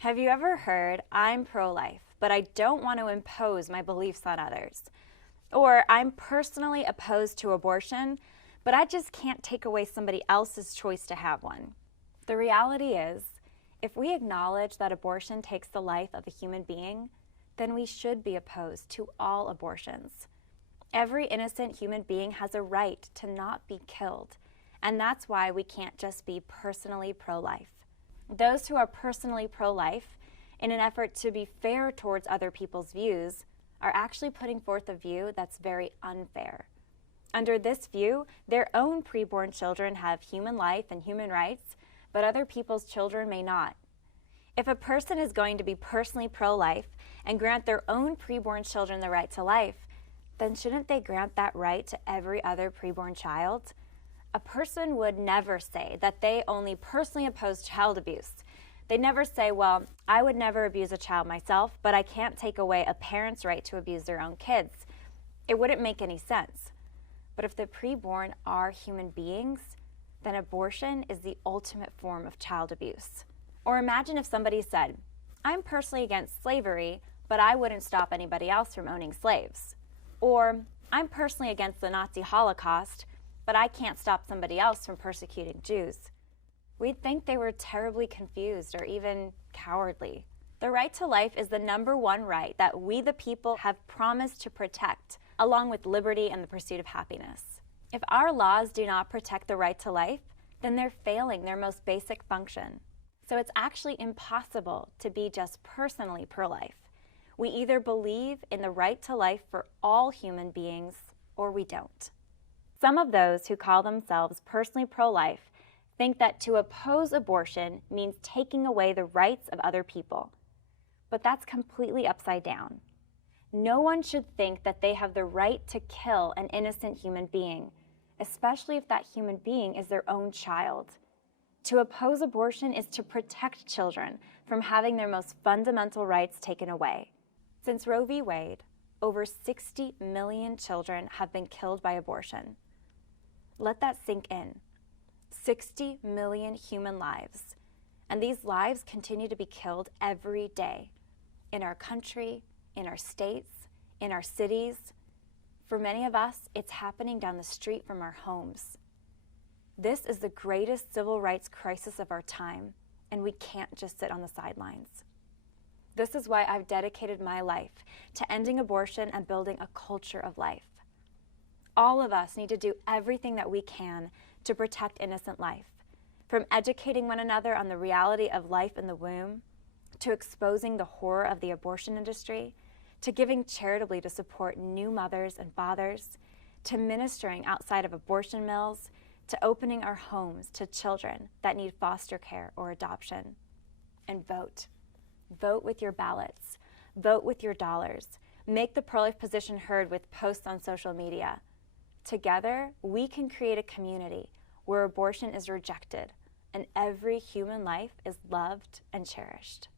Have you ever heard, "I'm pro-life, but I don't want to impose my beliefs on others"? Or, "I'm personally opposed to abortion, but I just can't take away somebody else's choice to have one"? The reality is, if we acknowledge that abortion takes the life of a human being, then we should be opposed to all abortions. Every innocent human being has a right to not be killed, and that's why we can't just be personally pro-life. Those who are personally pro-life, in an effort to be fair towards other people's views, are actually putting forth a view that's very unfair. Under this view, their own preborn children have human life and human rights, but other people's children may not. If a person is going to be personally pro-life and grant their own preborn children the right to life, then shouldn't they grant that right to every other preborn child? A person would never say that they only personally oppose child abuse. They'd never say, "Well, I would never abuse a child myself, but I can't take away a parent's right to abuse their own kids." It wouldn't make any sense. But if the preborn are human beings, then abortion is the ultimate form of child abuse. Or imagine if somebody said, "I'm personally against slavery, but I wouldn't stop anybody else from owning slaves." Or, "I'm personally against the Nazi Holocaust, but I can't stop somebody else from persecuting Jews." We'd think they were terribly confused or even cowardly. The right to life is the #1 right that we the people have promised to protect, along with liberty and the pursuit of happiness. If our laws do not protect the right to life, then they're failing their most basic function. So it's actually impossible to be just personally pro-life. We either believe in the right to life for all human beings, or we don't. Some of those who call themselves personally pro-life think that to oppose abortion means taking away the rights of other people. But that's completely upside down. No one should think that they have the right to kill an innocent human being, especially if that human being is their own child. To oppose abortion is to protect children from having their most fundamental rights taken away. Since Roe v. Wade, over 60 million children have been killed by abortion. Let that sink in. 60 million human lives. And these lives continue to be killed every day. In our country, in our states, in our cities. For many of us, it's happening down the street from our homes. This is the greatest civil rights crisis of our time, and we can't just sit on the sidelines. This is why I've dedicated my life to ending abortion and building a culture of life. All of us need to do everything that we can to protect innocent life, from educating one another on the reality of life in the womb, to exposing the horror of the abortion industry, to giving charitably to support new mothers and fathers, to ministering outside of abortion mills, to opening our homes to children that need foster care or adoption. And vote. Vote with your ballots. Vote with your dollars. Make the pro-life position heard with posts on social media. Together, we can create a community where abortion is rejected and every human life is loved and cherished.